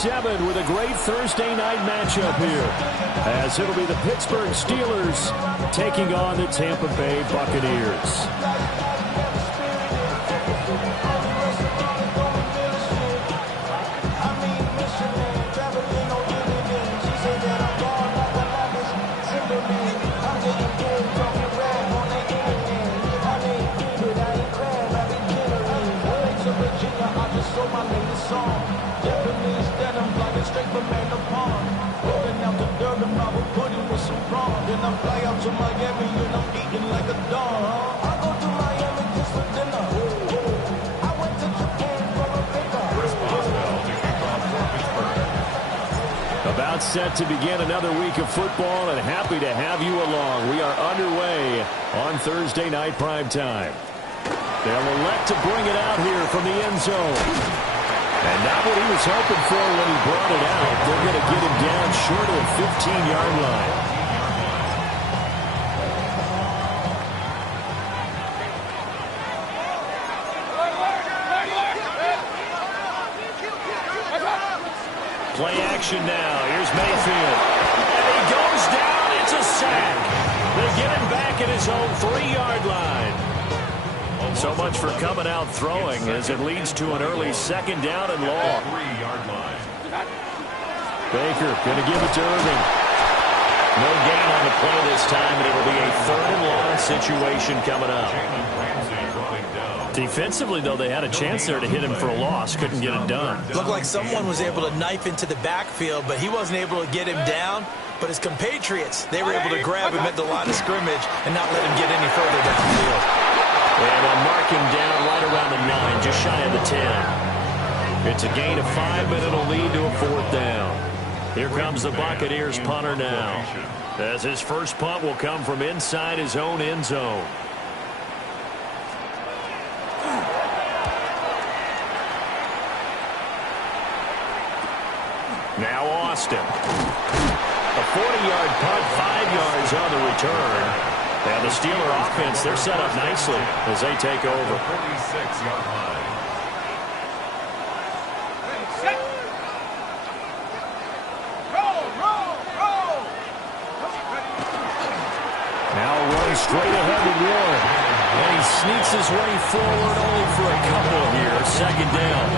7 with a great Thursday night matchup here, as it'll be the Pittsburgh Steelers taking on the Tampa Bay Buccaneers. About set to begin another week of football, and happy to have you along. We are underway on Thursday night primetime. They'll elect to bring it out here from the end zone. And not what he was hoping for when he brought it out. They're going to get him down short of the 15-yard line. Play action now. Here's Mayfield. And he goes down. It's a sack. They get him back at his own 3-yard line. So much for coming out throwing, as it leads to an early second down and long. 3-yard line. Baker going to give it to Irving. No gain on the play this time, and it'll be a 3rd and long situation coming up. Defensively, though, they had a chance there to hit him for a loss. Couldn't get it done. Looked like someone was able to knife into the backfield, but he wasn't able to get him down. But his compatriots, they were able to grab him at the line of scrimmage and not let him get any further downfield. And they'll mark him down right around the 9, just shy of the 10. It's a gain of 5, but it'll lead to a 4th down. Here comes the Buccaneers punter now, as his first punt will come from inside his own end zone. Now Austin. A 40-yard punt, 5 yards on the return. And the Steeler offense, they're set up nicely as they take over. 46-yard line. Now runs straight ahead with Warren. And he sneaks his way forward only for a couple here. 2nd down.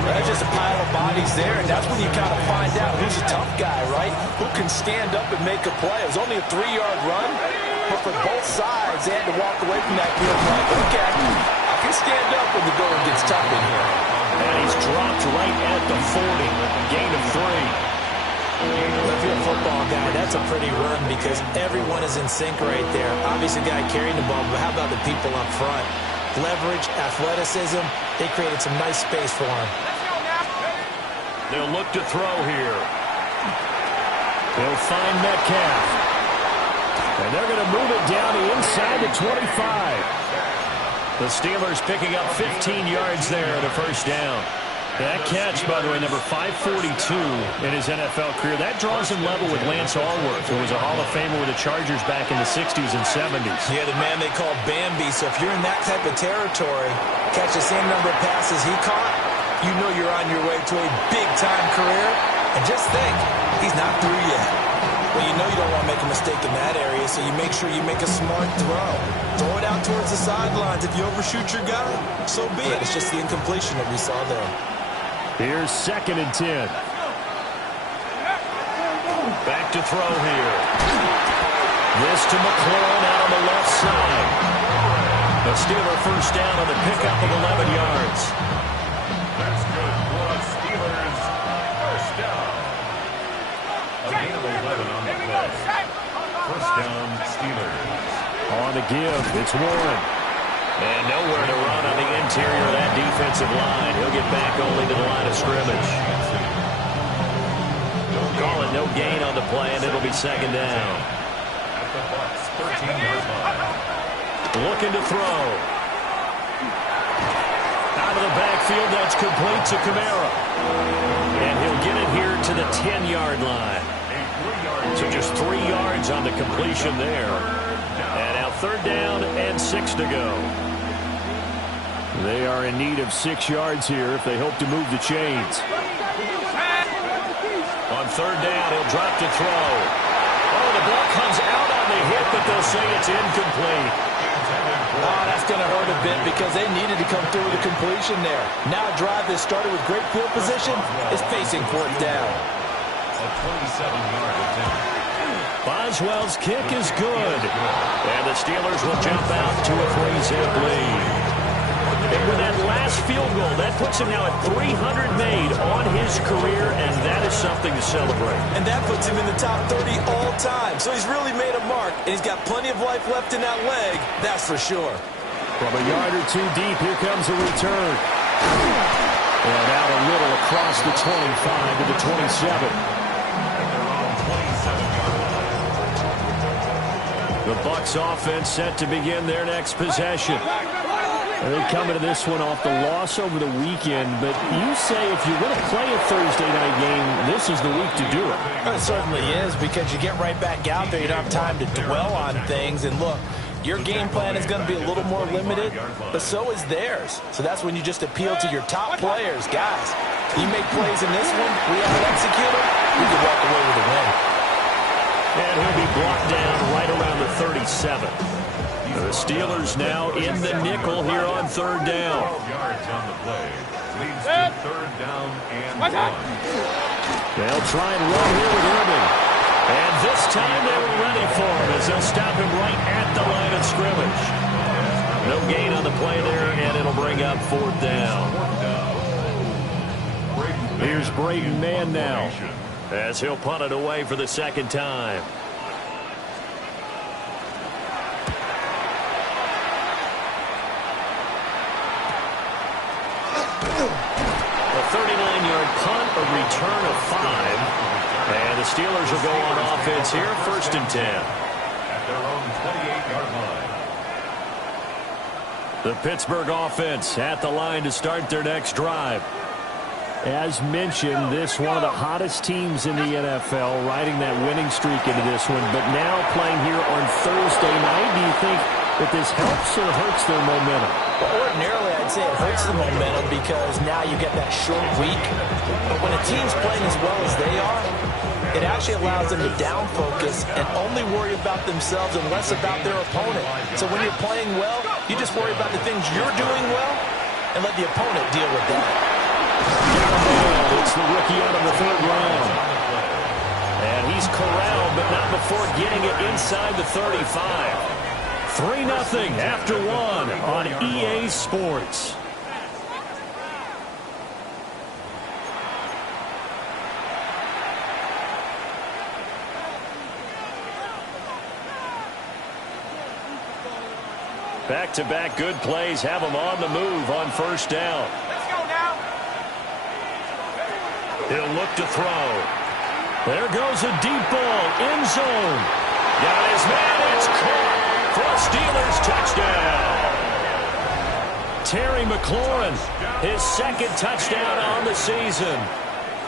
There's just a pile of bodies there, and that's when you kind of find out who's a tough guy, right? Who can stand up and make a play. It was only a 3-yard run, but for both sides, they had to walk away from that field like, okay, I can stand up when the going gets tough in here. And he's dropped right at the 40. Gain of 3. If you're a football guy, that's a pretty run because everyone is in sync right there. Obviously, the guy carrying the ball, but how about the people up front? Leverage, athleticism, they created some nice space for him. They'll look to throw here. They'll find Metcalf. And they're going to move it down to inside the 25. The Steelers picking up 15 yards there at a 1st down. That catch, by the way, number 542 in his NFL career. That draws him level with Lance Allworth, who was a Hall of Famer with the Chargers back in the 60s and 70s. Yeah, the man they call Bambi. So if you're in that type of territory, catch the same number of passes he caught, you know you're on your way to a big-time career. And just think, he's not through yet. Well, you know you don't want to make a mistake in that area, so you make sure you make a smart throw. Throw it out towards the sidelines. If you overshoot your guy, so be it. It's just the incompletion that we saw there. Here's 2nd and 10. Back to throw here. This to McLaurin out on the left side. The Steeler 1st down on the pickup of 11 yards. That's good for the Steelers. 1st down. A gain of 11 on the play. 1st down, Steelers. On the give, it's Warren. And nowhere to run on the interior of that defensive line. He'll get back only to the line of scrimmage. Call it no gain on the play, and it'll be 2nd down. At the Bucs 13-yard line. Looking to throw. Out of the backfield, that's complete to Kamara. And he'll get it here to the 10-yard line. So just 3 yards on the completion there. And now 3rd down and 6 to go. They are in need of 6 yards here if they hope to move the chains. third down. He'll drop to throw. Oh, the ball comes out on the hit, but they'll say it's incomplete. Oh, that's going to hurt a bit because they needed to come through with a completion there. Now a drive that started with great field position is facing fourth down. A 27-yard attempt. Boswell's kick is good. And the Steelers will jump out to a 3-zip lead. And with that last field goal, that puts him now at 300 made on his career, and that is something to celebrate. And that puts him in the top 30 all time. So he's really made a mark, and he's got plenty of life left in that leg, that's for sure. From a yard or two deep, here comes a return. And out a little across the 25 to the 27. The Bucs offense set to begin their next possession. And they come into this one off the loss over the weekend, but you say if you're going to play a Thursday night game, this is the week to do it. Well, it certainly is, because you get right back out there. You don't have time to dwell on things. And look, your game plan is going to be a little more limited, but so is theirs. So that's when you just appeal to your top players. Guys, you make plays in this one, we have to execute them, we can walk away with a win. And he'll be brought down right around the 37. The Steelers now in the nickel here on third down. 12 yards on the play. Leads to third down and 1. They'll try and run here with Irving. And this time they were ready for him as they'll stop him right at the line of scrimmage. No gain on the play there, and it'll bring up fourth down. Here's Braden Mann now as he'll punt it away for the second time. A 39-yard punt, a return of 5. And the Steelers will go on offense here, 1st and 10. At their own 28-yard line. The Pittsburgh offense at the line to start their next drive. As mentioned, this one of the hottest teams in the NFL, riding that winning streak into this one. But now playing here on Thursday night, do you think that this helps or hurts their momentum? Well, ordinarily, I'd say it hurts the momentum because now you get that short week. But when a team's playing as well as they are, it actually allows them to down focus and only worry about themselves and less about their opponent. So when you're playing well, you just worry about the things you're doing well and let the opponent deal with that. It's the rookie out of the third round. And he's corralled, but not before getting it inside the 35. 3-0 after 1 on EA Sports. Back-to-back good plays have them on the move on first down. Let's go now. He'll look to throw. There goes a deep ball, end zone. Got his man, it's caught for a Steelers touchdown. Terry McLaurin, his second touchdown on the season.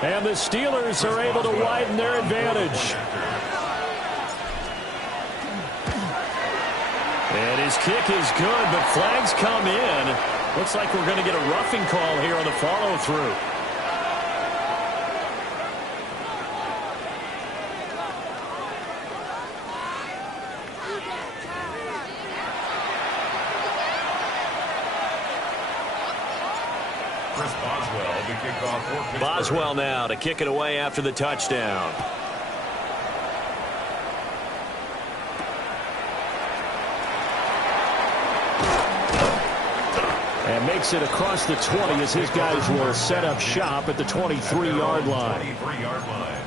And the Steelers are able to widen their advantage. And his kick is good, but flags come in. Looks like we're going to get a roughing call here on the follow-through. Chris Boswell to kick off for Pittsburgh. Boswell now to kick it away after the touchdown. And makes it across the 20 as his guys will set up shop at the 23-yard line. 23-yard line.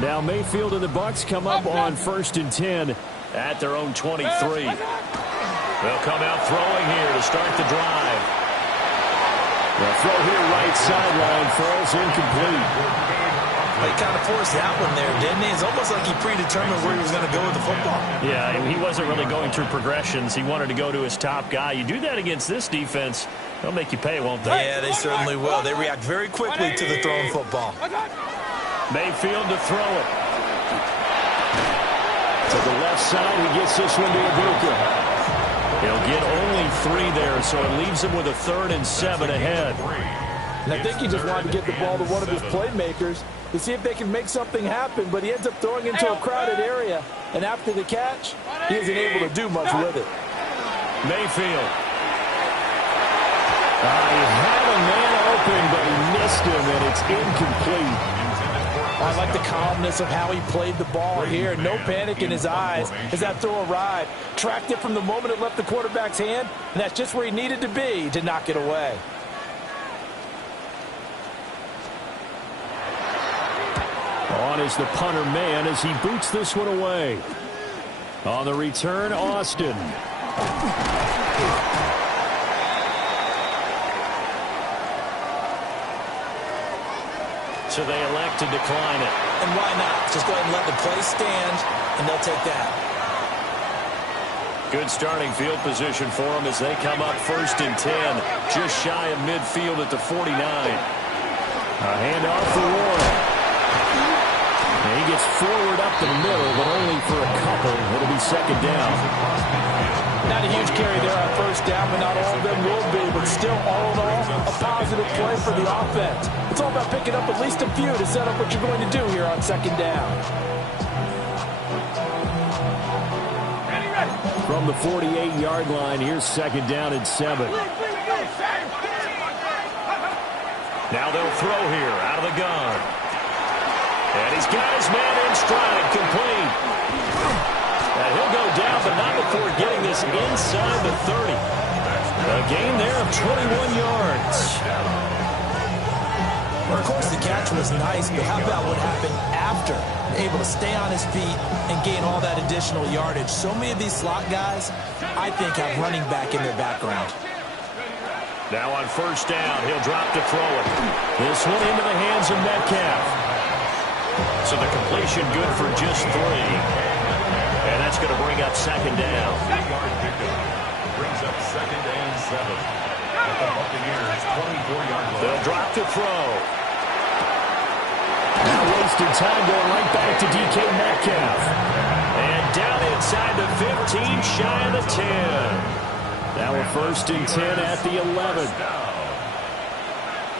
Now Mayfield and the Bucs come up on 1st and 10 at their own 23. They'll come out throwing here to start the drive. The throw here right sideline falls incomplete. He kind of forced that one there, didn't he? It's almost like he predetermined where he was going to go with the football. Yeah, and he wasn't really going through progressions. He wanted to go to his top guy. You do that against this defense, they'll make you pay, won't they? Yeah, they certainly will. They react very quickly to the thrown football. Mayfield to throw it. To the left side, he gets this one to Ibuka. He'll get only 3 there, so it leaves him with a 3rd and 7 ahead. And I think he just wanted to get the ball to one of his playmakers to see if they can make something happen, but he ends up throwing into a crowded area, and after the catch, he isn't able to do much with it. Mayfield. He had a man open, but he missed him, and it's incomplete. I like the calmness of how he played the ball here. No panic in his eyes as that throw arrived. Tracked it from the moment it left the quarterback's hand, and that's just where he needed to be to knock it away. On is the punter man as he boots this one away. On the return, Austin. So they elect to decline it. And why not? Just go ahead and let the play stand, and they'll take that. Good starting field position for them as they come up 1st and 10. Just shy of midfield at the 49. A handoff for Warren. And he gets forward up the middle, but only for a couple. It'll be 2nd down. Not a huge carry there on 1st down, but not all of them will be. But still, all in all, a positive play for the offense. It's all about picking up at least a few to set up what you're going to do here on 2nd down. From the 48-yard line, here's 2nd down and 7. Now they'll throw here out of the gun. And he's got his man in stride, complete. And he'll go down, but not before getting this inside the 30. A gain there of 21 yards. Well, of course, the catch was nice, but how about what happened after? Able to stay on his feet and gain all that additional yardage. So many of these slot guys, I think, have running back in their background. Now on 1st down, he'll drop to throw it. This one into the hands of Metcalf. So the completion good for just 3. And that's going to bring up 2nd down. Brings up 2nd and 7. At the Buccaneers 24-yard line. They'll drop to throw. Now wasted time going right back to DK Metcalf. And down inside the 15, shy of the 10. Now we're 1st and 10 at the 11.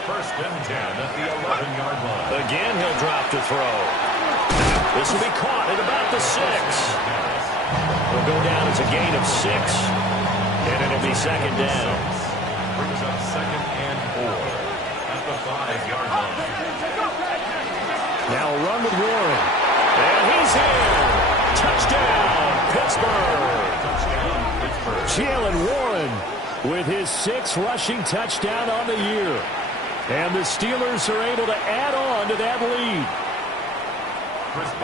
1st and 10 at the 11-yard line. Again, he'll drop to throw. This will be caught at about the 6. Will go down as a gain of 6. And it'll be 2nd down. Brings up 2nd and 4 at the 5-yard line. Now a run with Warren. And he's in. Touchdown, Pittsburgh. Jalen Warren with his 6th rushing touchdown on the year. And the Steelers are able to add on to that lead.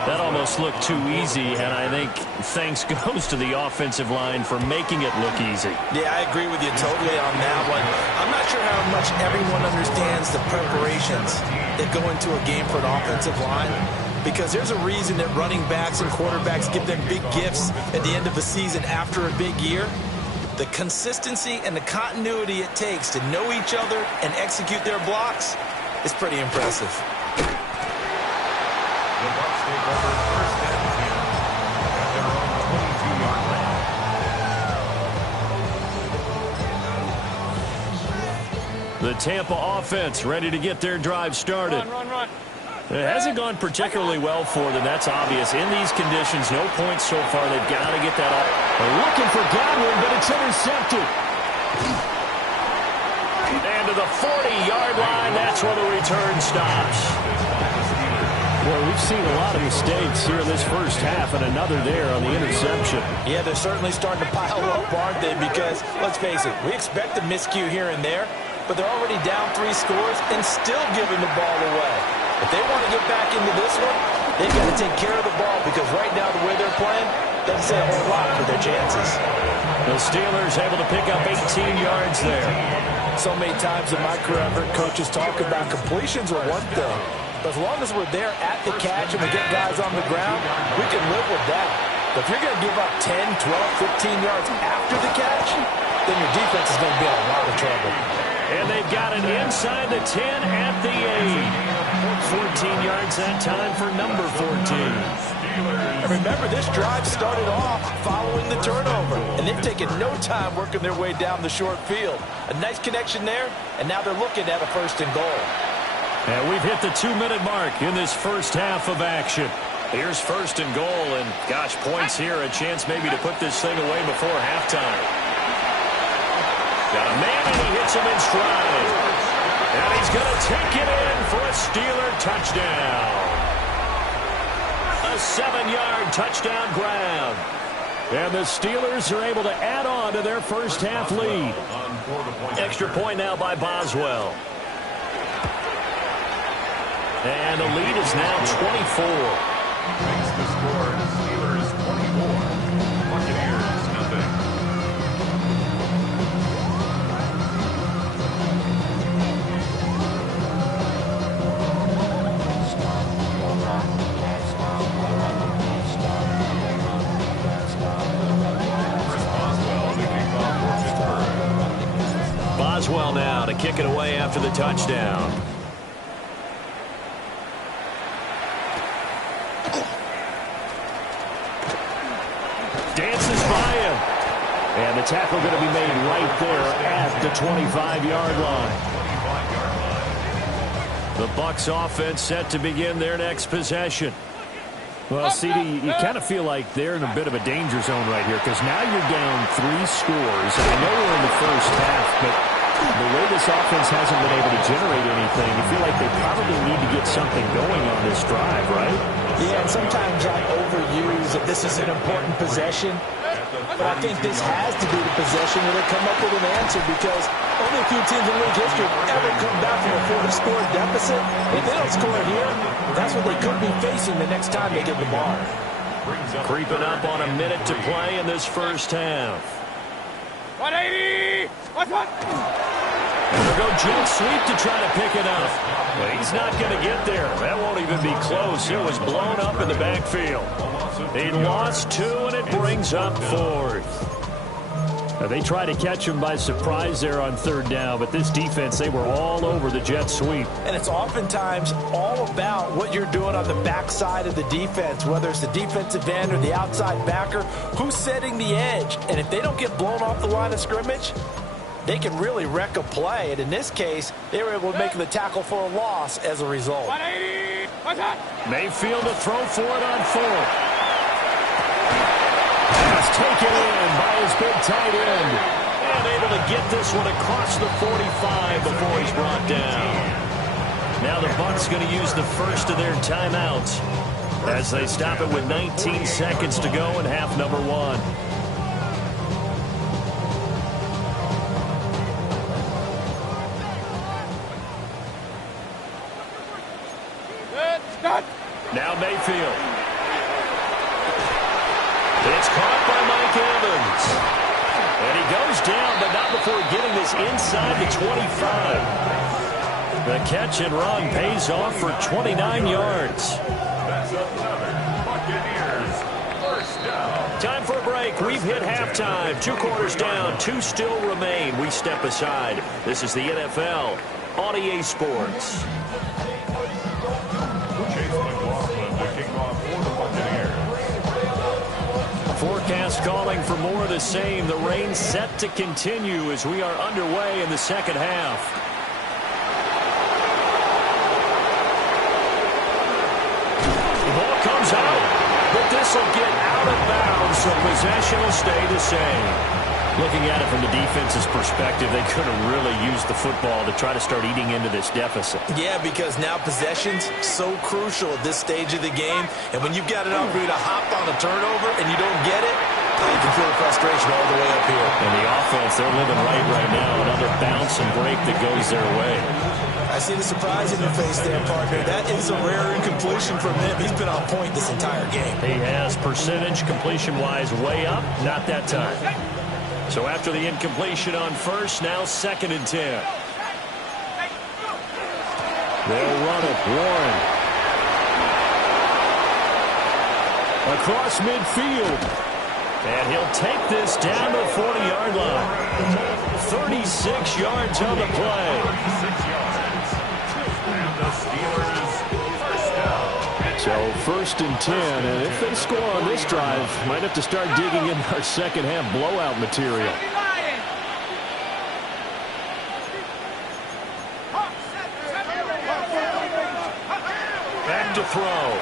That almost looked too easy, and I think thanks goes to the offensive line for making it look easy. Yeah, I agree with you totally on that one. I'm not sure how much everyone understands the preparations that go into a game for an offensive line, because there's a reason that running backs and quarterbacks give them big gifts at the end of a season after a big year. The consistency and the continuity it takes to know each other and execute their blocks is pretty impressive. The Bucs take over 1st and 10 at their own 22-yard line. The Tampa offense ready to get their drive started. Run. It hasn't gone particularly well for them. That's obvious. In these conditions, no points so far. They've got to get that off. They're looking for Godwin, but it's intercepted. And to the 40-yard line, that's where the return stops. Well, we've seen a lot of mistakes here in this 1st half, and another there on the interception. Yeah, they're certainly starting to pile up, aren't they? Because, let's face it, we expect a miscue here and there, but they're already down 3 scores and still giving the ball away. If they want to get back into this one, they've got to take care of the ball, because right now the way they're playing doesn't say a whole lot for their chances. The Steelers able to pick up 18 yards there. So many times in my career, I've heard coaches talk about completions are one thing, but as long as we're there at the catch and we get guys on the ground, we can live with that. But if you're going to give up 10, 12, 15 yards after the catch, then your defense is going to be in a lot of trouble. And they've got it inside the 10 at the 8. 14 yards that time for number 14. Steelers. And remember, this drive started off following the turnover, and they've taken no time working their way down the short field. A nice connection there, and now they're looking at a 1st and goal. And we've hit the 2-minute mark in this first half of action. Here's 1st and goal, and gosh, points here, a chance maybe to put this thing away before halftime. Got a man, and he hits him in stride. And he's going to take it in for a Steeler touchdown. A 7-yard touchdown grab. And the Steelers are able to add on to their first half lead. Extra point now by Boswell. And the lead is now 24. Makes the score Steelers 24. Buccaneers nothing. Boswell now to kick it away after the touchdown. Dances by him. And the tackle going to be made right there at the 25-yard line. The Bucs offense set to begin their next possession. Well, CD, you kind of feel like they're in a bit of a danger zone right here because now you're down 3 scores. And I know we're in the first half, but the way this offense hasn't been able to generate anything, you feel like they probably need to get something going on this drive, right? Yeah, and sometimes I overuse that this is an important possession. But I think this has to be the possession where they come up with an answer because only a few teams in league history ever come back from a 40-score deficit. If they don't score here, that's what they could be facing the next time they get the ball. Creeping up on a minute to play in this first half. 180! What's one? And they'll go jet sweep to try to pick it up. But he's not going to get there. That won't even be close. It was blown up in the backfield. He lost 2, and it brings up 4th. They tried to catch him by surprise there on 3rd down, but this defense, they were all over the jet sweep. And it's oftentimes all about what you're doing on the backside of the defense, whether it's the defensive end or the outside backer, who's setting the edge. And if they don't get blown off the line of scrimmage, they can really wreck a play. And in this case, they were able to make the tackle for a loss as a result. 180! What's that? Mayfield to throw for it on 4th. Pass taken in by his big tight end. And able to get this one across the 45 before he's brought down. Now the Bucs going to use the first of their timeouts as they stop it with 19 seconds to go in half number 1. Now Mayfield. It's caught by Mike Evans. And he goes down, but not before getting this inside the 25. The catch and run pays off for 29 yards. That's another Buccaneers first down. Time for a break. We've hit halftime. 2 quarters down. 2 still remain. We step aside. This is the NFL on EA Sports. Forecast calling for more of the same. The rain set to continue as we are underway in the second half. The ball comes out, but this will get out of bounds, so possession will stay the same. Looking at it from the defense's perspective, they could have really used the football to try to start eating into this deficit. Yeah, because now possession's so crucial at this stage of the game. And when you've got an opportunity to hop on a turnover and you don't get it, you can feel the frustration all the way up here. And the offense, they're living right now. Another bounce and break that goes their way. I see the surprise in your face there, partner. That is a rare incompletion from him. He's been on point this entire game. He has percentage completion-wise way up. Not that time. So after the incompletion on first, now 2nd and 10. They'll run it. Warren. Across midfield. And he'll take this down to the 40-yard line. 36 yards on the play. 36 yards. And the Steelers first down. So So 1st and 10, and if they score on this drive, might have to start digging in our second half blowout material. Back to throw.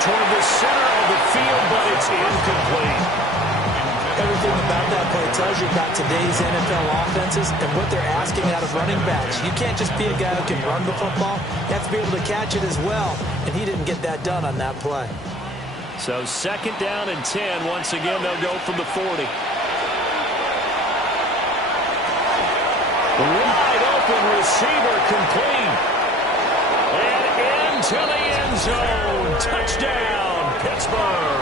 Toward the center of the field, but it's incomplete. Everything about that play tells you about today's NFL offenses and what they're asking out of running backs. You can't just be a guy who can run the football. You have to be able to catch it as well, and he didn't get that done on that play. So 2nd down and 10. Once again, they'll go from the 40. Wide open receiver complete. And into the end zone. Touchdown, Pittsburgh.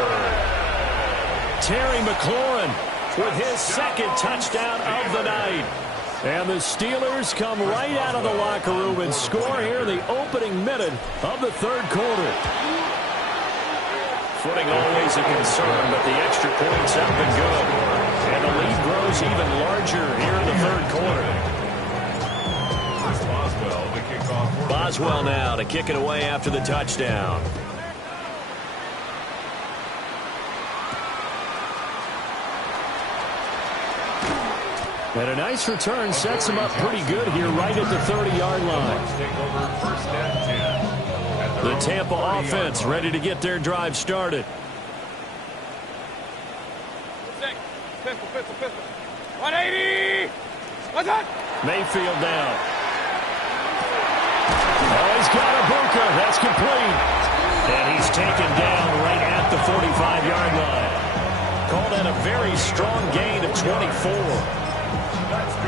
Terry McLaurin with his 2nd touchdown of the night. And the Steelers come right out of the locker room and score here in the opening minute of the 3rd quarter. Footing always a concern, but the extra points have been good. And the lead grows even larger here in the 3rd quarter. Boswell now to kick it away after the touchdown. And a nice return sets him up pretty good here right at the 30-yard line. The Tampa offense ready to get their drive started. Pistol. 180. Mayfield down. Oh, he's got a Bucca. That's complete. And he's taken down right at the 45-yard line. Called that a very strong gain of 24.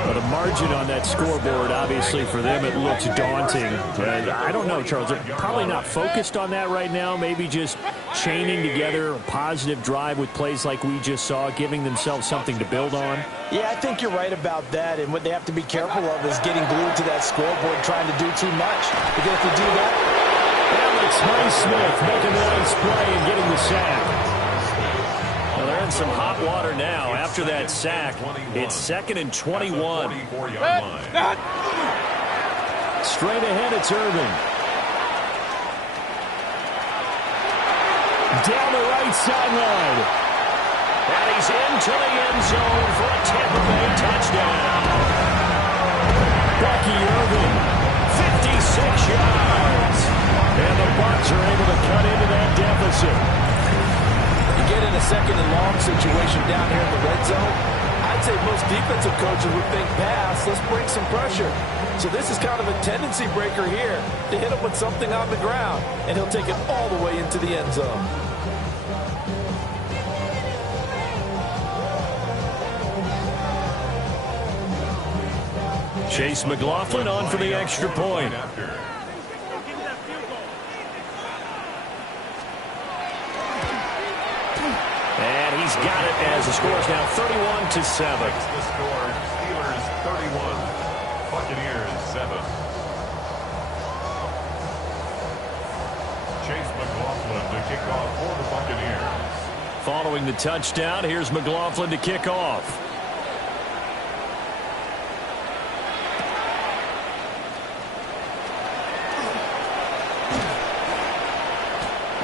But a margin on that scoreboard, obviously, for them, it looks daunting. I don't know, Charles. They're probably not focused on that right now. Maybe just chaining together a positive drive with plays like we just saw, giving themselves something to build on. Yeah, I think you're right about that. And what they have to be careful of is getting glued to that scoreboard, trying to do too much. Because if you do that... Alex Highsmith making the nice play and getting the sack. Well, they're in some hot water now. After that sack, it's 2nd and 21. Straight ahead, it's Irvin. Down the right sideline. And he's into the end zone for a Tampa Bay touchdown. Bucky Irvin, 56 yards. And the Bucs are able to cut into that deficit. You get in a 2nd and long situation down here in the red zone, I'd say most defensive coaches would think pass, let's bring some pressure. So this is kind of a tendency breaker here to hit him with something on the ground, and he'll take it all the way into the end zone. Chase McLaughlin on for the extra point. And he's got it as the score is now 31-7. The score, Steelers 31, Buccaneers 7. Chase McLaughlin to kick off for the Buccaneers. Following the touchdown, here's McLaughlin to kick off.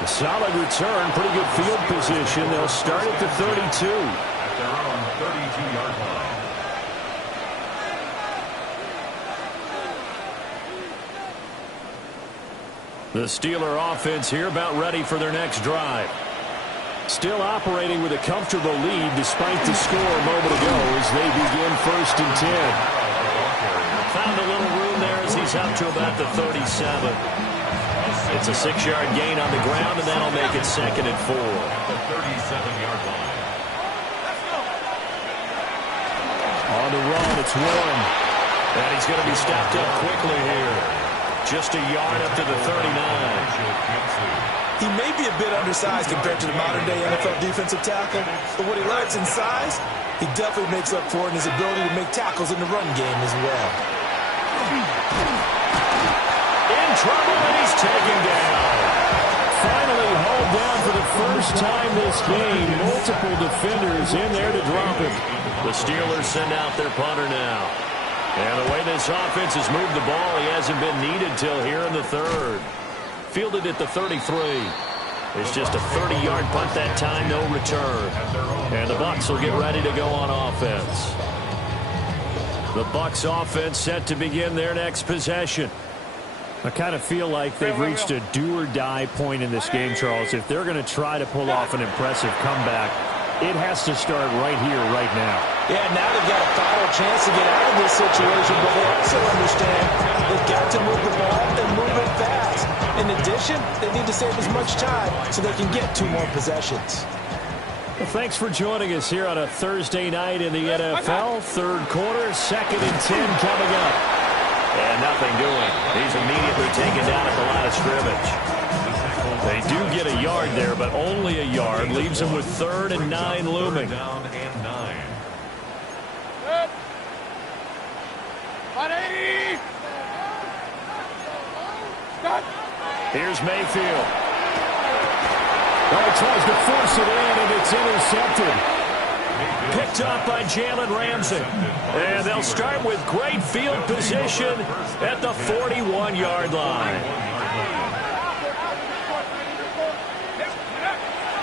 Solid return, pretty good field position. They'll start at the 32. At their own 32-yard line. The Steeler offense here about ready for their next drive. Still operating with a comfortable lead despite the score a moment ago as they begin 1st and 10. Found a little room there as he's up to about the 37. It's a 6-yard gain on the ground, and that'll make it 2nd and 4. At the 37-yard line. On the run, it's Warren. And he's going to be stepped up quickly here. Just a yard up to the 39. He may be a bit undersized compared to the modern-day NFL defensive tackle, but what he lacks in size, he definitely makes up for in his ability to make tackles in the run game as well. In trouble, and he's taken down. Finally hauled down for the first time this game. Multiple defenders in there to drop it. The Steelers send out their punter now. And the way this offense has moved the ball, he hasn't been needed till here in the 3rd. Fielded at the 33. It's just a 30-yard punt that time, no return. And the Bucs will get ready to go on offense. The Bucs offense set to begin their next possession. I kind of feel like they've reached a do-or-die point in this game, Charles. If they're going to try to pull off an impressive comeback, it has to start right here, right now. Yeah, now they've got a final chance to get out of this situation, but they also understand they've got to move the ball and move it fast. In addition, they need to save as much time so they can get 2 more possessions. Well, thanks for joining us here on a Thursday night in the NFL. Third quarter, 2nd and 10 coming up. And nothing doing. He's immediately taken down at the line of scrimmage. They do get a yard there, but only a yard. Leaves them with 3rd and 9 looming. Down and 9. 180. Here's Mayfield. He tries to force it in, and it's intercepted. Picked up by Jalen Ramsey. And they'll start with great field position at the 41-yard line.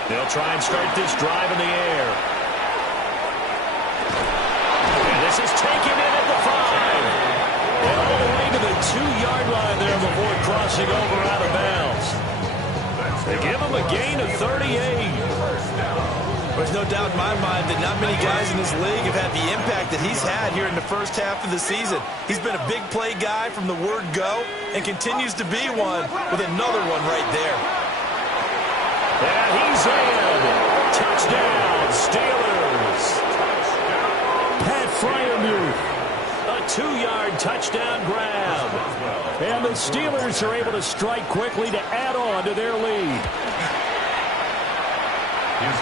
They'll try and start this drive in the air. And this is taken in at the 5. And all the way to the 2-yard line there before crossing over out of bounds. They give him a gain of 38. There's no doubt in my mind that not many guys in this league have had the impact that he's had here in the first half of the season. He's been a big play guy from the word go and continues to be one with another one right there. And he's in. Touchdown, Steelers. Pat Freiermuth. A 2-yard touchdown grab. And the Steelers are able to strike quickly to add on to their lead.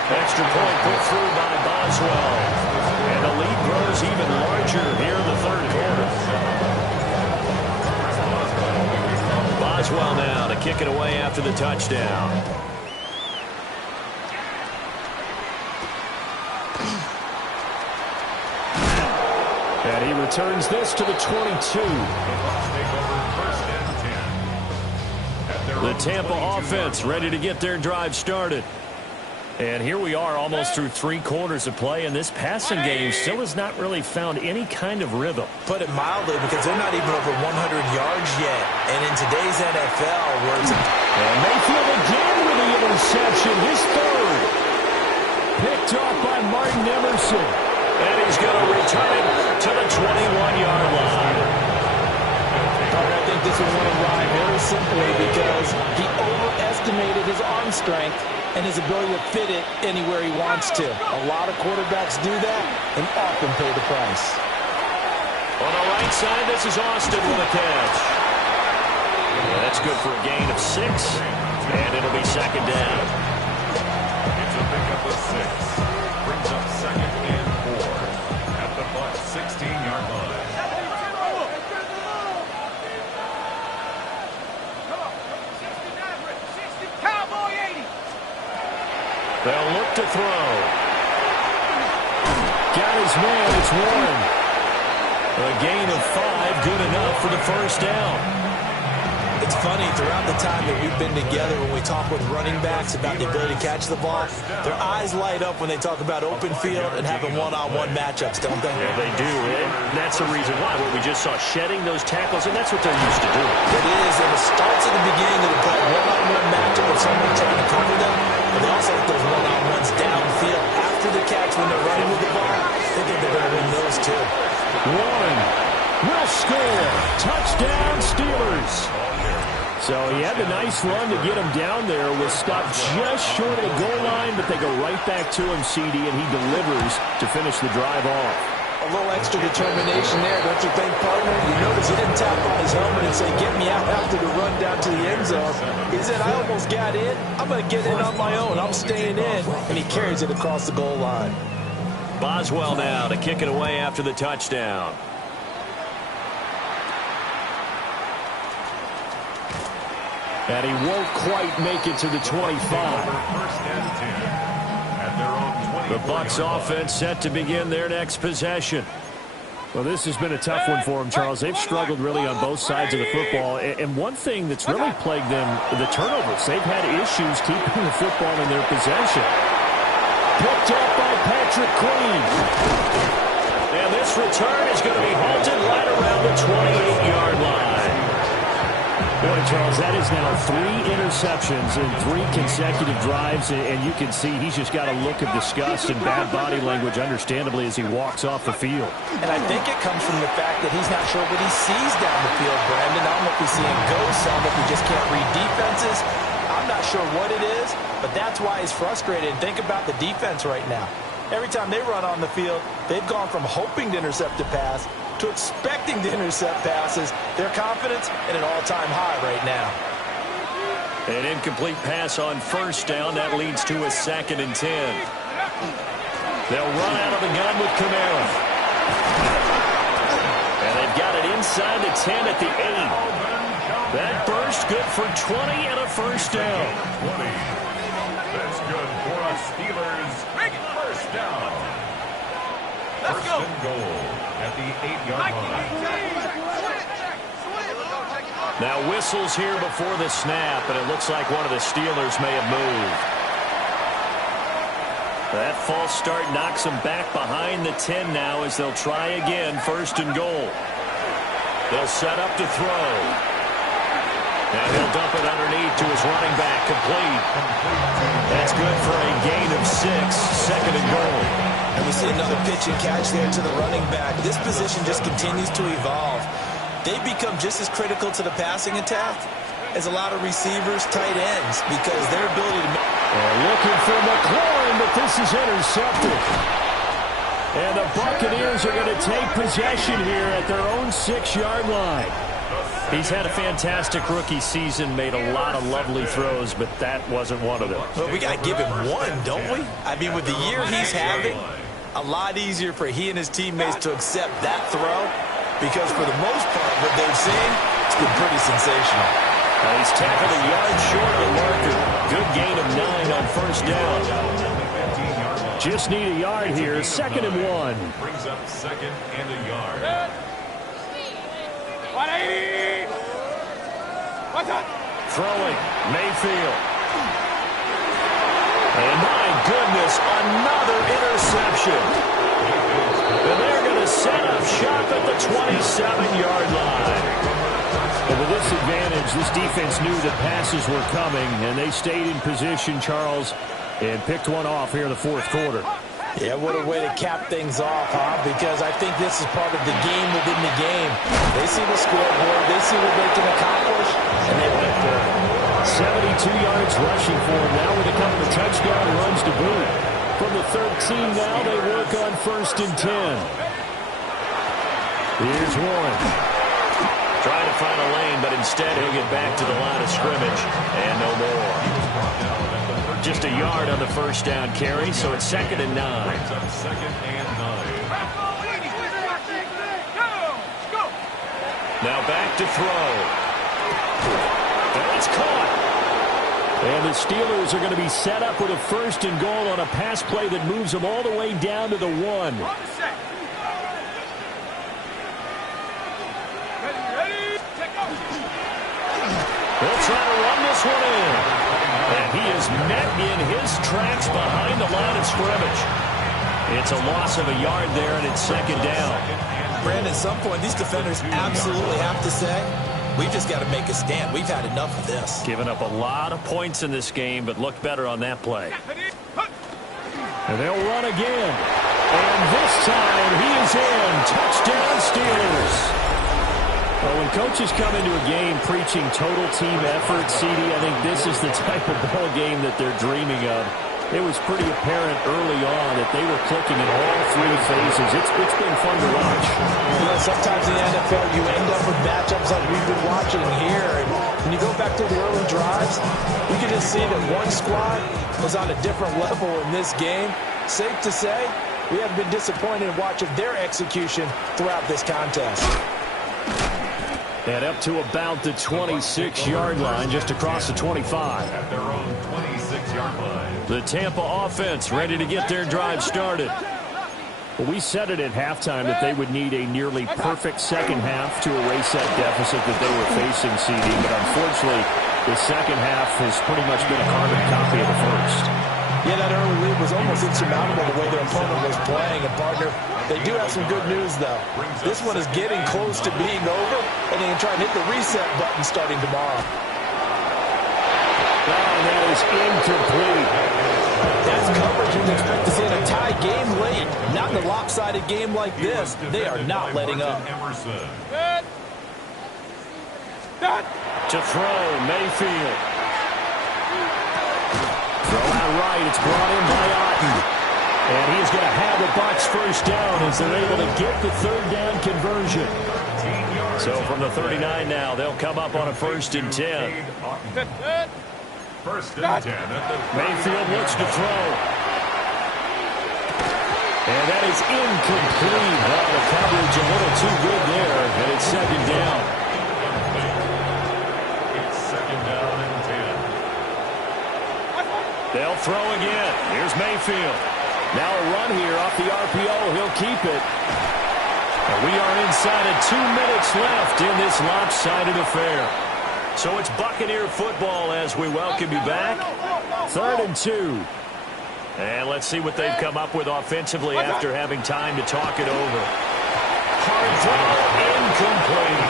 Extra point put through by Boswell. And the lead grows even larger here in the 3rd quarter. Boswell now to kick it away after the touchdown. And he returns this to the 22. The Tampa offense ready to get their drive started. And here we are almost through 3 quarters of play, and this passing game still has not really found any kind of rhythm. Put it mildly, because they're not even over 100 yards yet. And in today's NFL, where it's... And Mayfield again with the interception, his 3rd. Picked off by Martin Emerson. And he's going to return it to the 21-yard line. I think this is one of Ryan very simply because he overestimated his arm strength and his ability to fit it anywhere he wants to. A lot of quarterbacks do that and often pay the price. On the right side, this is Austin with a catch. Yeah, that's good for a gain of 6, and it'll be 2nd down. It's a pickup of 6. Brings up 2nd and 4 at the Bucs 16-yard line. They'll look to throw. Got his man, it's Warren. A gain of 5, good enough for the 1st down. It's funny, throughout the time that we've been together, when we talk with running backs about the ability to catch the ball, their eyes light up when they talk about open field and having one-on-one matchups, don't they? Yeah, they do. And that's the reason why. What we just saw, shedding those tackles, and that's what they're used to doing. It is, and it starts at the beginning of the play. One-on-one matchup with someone trying to cover them, but they also have those one-on-ones downfield after the catch when they're running with the ball. They think they're going to win those, too. Warren will score. Touchdown, Steelers. So he had a nice run to get him down there. Was stopped just short of the goal line, but they go right back to him, CD, and he delivers to finish the drive off. A little extra determination there, don't you think, partner? You notice he didn't tap on his helmet and say, get me out after the run down to the end zone. He said, I almost got in. I'm going to get in on my own. I'm staying in. And he carries it across the goal line. Boswell now to kick it away after the touchdown. And he won't quite make it to the 25. The Bucs offense set to begin their next possession. Well, this has been a tough one for them, Charles. They've struggled really on both sides of the football. And one thing that's really plagued them, the turnovers. They've had issues keeping the football in their possession. Picked up by Patrick Queen. And this return is going to be halted right around the 28-yard line. Boy, Charles, that is now 3 interceptions in 3 consecutive drives, and you can see he's just got a look of disgust and bad body language, understandably, as he walks off the field. And I think it comes from the fact that he's not sure what he sees down the field, Brandon. I don't know if he's seeing ghosts, I don't know if he just can't read defenses. I'm not sure what it is, but that's why he's frustrated. And think about the defense right now. Every time they run on the field, they've gone from hoping to intercept a pass to expecting to intercept passes. Their confidence at an all-time high right now. An incomplete pass on first down. That leads to a 2nd and 10. They'll run out of the gun with Kamara. And they've got it inside the 10 at the 8. That burst good for 20 and a first down. 20. That's good for a Steelers first down. First and goal at the 8-yard line. Now whistles here before the snap, and it looks like one of the Steelers may have moved. That false start knocks them back behind the 10 now as they'll try again, first and goal. They'll set up to throw. And he'll dump it underneath to his running back, complete. That's good for a gain of 6, 2nd and goal. And we see another pitch and catch there to the running back. This position just continues to evolve. They become just as critical to the passing attack as a lot of receivers, tight ends, because their ability to make... They're looking for McLaurin, but this is intercepted. And the Buccaneers are going to take possession here at their own 6-yard line. He's had a fantastic rookie season, made a lot of lovely throws, but that wasn't one of them. Well, we got to give him one, don't we? I mean, with the year he's having, a lot easier for he and his teammates to accept that throw, because for the most part, what they've seen, it's been pretty sensational. He's tackled a yard short of the marker. Good gain of 9 on first down. Just need a yard here, 2nd and 1. Brings up 2nd and a yard. 180. What's up? Throwing, Mayfield. And my goodness, another interception. And they're going to set up shop at the 27-yard line. And with this advantage, this defense knew that passes were coming, and they stayed in position, Charles, and picked one off here in the 4th quarter. Yeah, what a way to cap things off, huh? Because I think this is part of the game within the game. They see the scoreboard, they see what they can accomplish, and they went for it. 72 yards rushing for him now with a couple of touchdown runs to boot. From the 13 now, they work on 1st and 10. Here's Warren. Trying to find a lane, but instead he'll get back to the line of scrimmage. And no more. Just a yard on the first down carry, so it's 2nd and 9. 2nd and 9. Now back to throw. And it's caught. And the Steelers are going to be set up with a 1st and goal on a pass play that moves them all the way down to the 1. They'll try to run this one in. And he is met in his tracks behind the line of scrimmage. It's a loss of a yard there, and it's 2nd down. Brandon, at some point, these defenders absolutely have to say, we've just got to make a stand. We've had enough of this. Given up a lot of points in this game, but looked better on that play. And they'll run again. And this time, he is in. Touchdown, Steelers. Well, when coaches come into a game preaching total team effort, CD, I think this is the type of ball game that they're dreaming of. It was pretty apparent early on that they were clicking in all 3 phases. It's been fun to watch. You know, sometimes in the NFL, you end up with matchups like we've been watching here. And when you go back to the early drives, you can just see that one squad was on a different level in this game. Safe to say, we haven't been disappointed in watching their execution throughout this contest. And up to about the 26-yard line, just across the 25. At their own 26-yard line. The Tampa offense ready to get their drive started. Well, we said it at halftime that they would need a nearly perfect second half to erase that deficit that they were facing, CD. But unfortunately, the second half has pretty much been a carbon copy of the first. Yeah, that early lead was almost insurmountable the way their opponent was playing. And, partner, they do have some good news, though. This one is getting close to being over, and they can try and hit the reset button starting tomorrow. Oh, that is incomplete. That's coverage you'd expect to see in a tie game late. Not in a lopsided game like this. They are not letting up. To throw, Mayfield. Throw out right. It's brought in by Otten. And he's going to have the Bucs first down as they're able to get the third down conversion. So from the 39 now, they'll come up on a 1st and 10. First and 10. Mayfield looks to throw. And that is incomplete. Well, the coverage a little too good there, and it's 2nd down. It's 2nd down and 10. They'll throw again. Here's Mayfield. Now a run here off the RPO. He'll keep it. And we are inside of 2 minutes left in this lopsided affair. So it's Buccaneer football as we welcome you back. 3rd and 2. And let's see what they've come up with offensively after having time to talk it over. Hard throw, incomplete.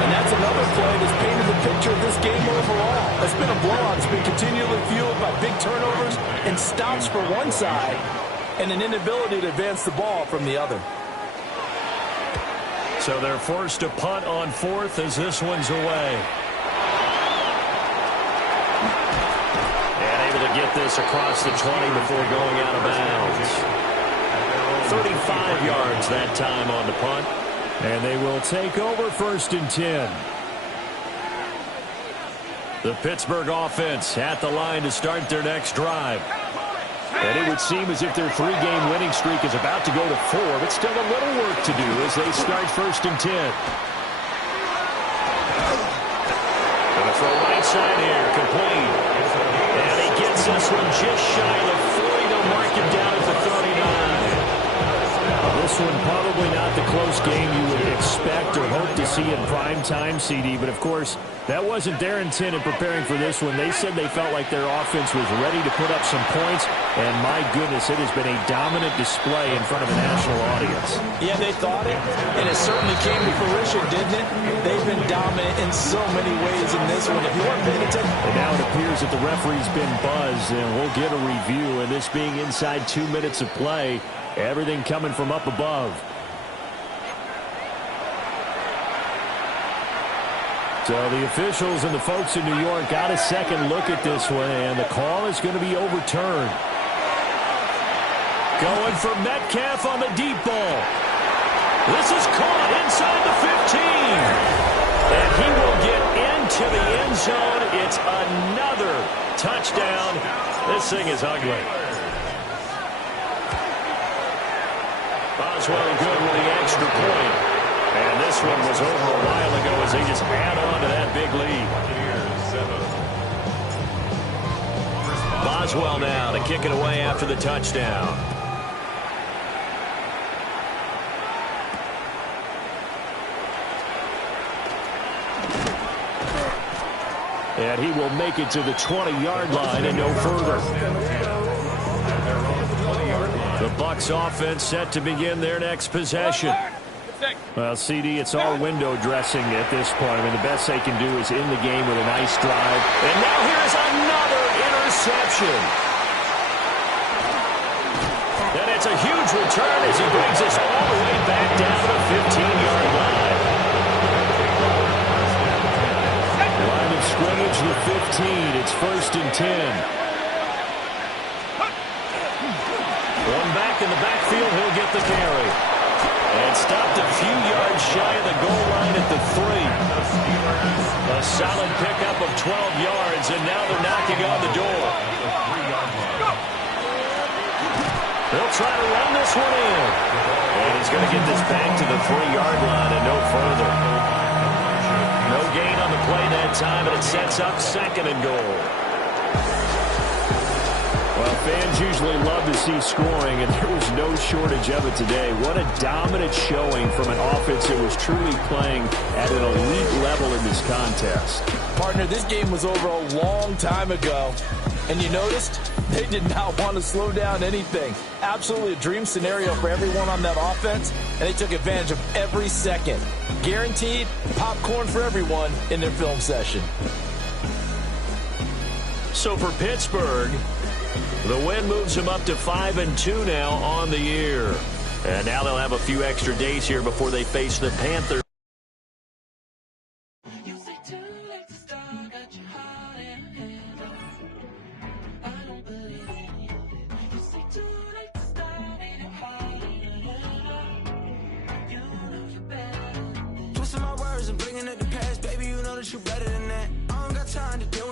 And that's another play that's painted the picture of this game overall. It's been a blowout. It's been continually fueled by big turnovers and stops for one side and an inability to advance the ball from the other. So they're forced to punt on 4th as this one's away. And able to get this across the 20 before going out of bounds. 35 yards that time on the punt. And they will take over 1st and 10. The Pittsburgh offense at the line to start their next drive. And it would seem as if their 3-game winning streak is about to go to 4, but still a little work to do as they start 1st and 10. Gonna throw right side here, complete. And he gets this one just shy of the 40. They'll mark him down at the 39. This one probably not the close game you would expect or hope to see in prime time, CD. But, of course, that wasn't their intent in preparing for this one. They said they felt like their offense was ready to put up some points. And, my goodness, it has been a dominant display in front of a national audience. Yeah, they thought it, and it certainly came to fruition, didn't it? They've been dominant in so many ways in this one. If you weren't paying attention. And now it appears that the referee's been buzzed, and we'll get a review. And this being inside 2 minutes of play, everything coming from up above. So the officials and the folks in New York got a second look at this one, and the call is going to be overturned. Going for Metcalf on the deep ball. This is caught inside the 15. And he will get into the end zone. It's another touchdown. This thing is ugly. Boswell good with the extra point. And this one was over a while ago as they just add on to that big lead. Boswell now to kick it away after the touchdown. And he will make it to the 20-yard line and no further. The Bucs offense set to begin their next possession. Well, CD, it's all window dressing at this point. I mean, the best they can do is end the game with a nice drive. And now here's another interception. And it's a huge return as he brings us all the way back down to the 15-yard line. Line of scrimmage, the 15. It's 1st and 10. One back in the backfield, he'll get the carry. And stopped a few yards shy of the goal line at the 3. A solid pickup of 12 yards, and now they're knocking on the door. They'll try to run this one in. And he's going to get this back to the 3-yard line and no further. No gain on the play that time, and it sets up 2nd and goal. Well, fans usually love to see scoring, and there was no shortage of it today. What a dominant showing from an offense that was truly playing at an elite level in this contest. Partner, this game was over a long time ago, and you noticed they did not want to slow down anything. Absolutely a dream scenario for everyone on that offense, and they took advantage of every second. Guaranteed popcorn for everyone in their film session. So for Pittsburgh, the win moves them up to 5-2 now on the year. And now they'll have a few extra days here before they face the Panthers. Twisting my words and bringing up the past, baby, you know that you're better than that. I don't got time to deal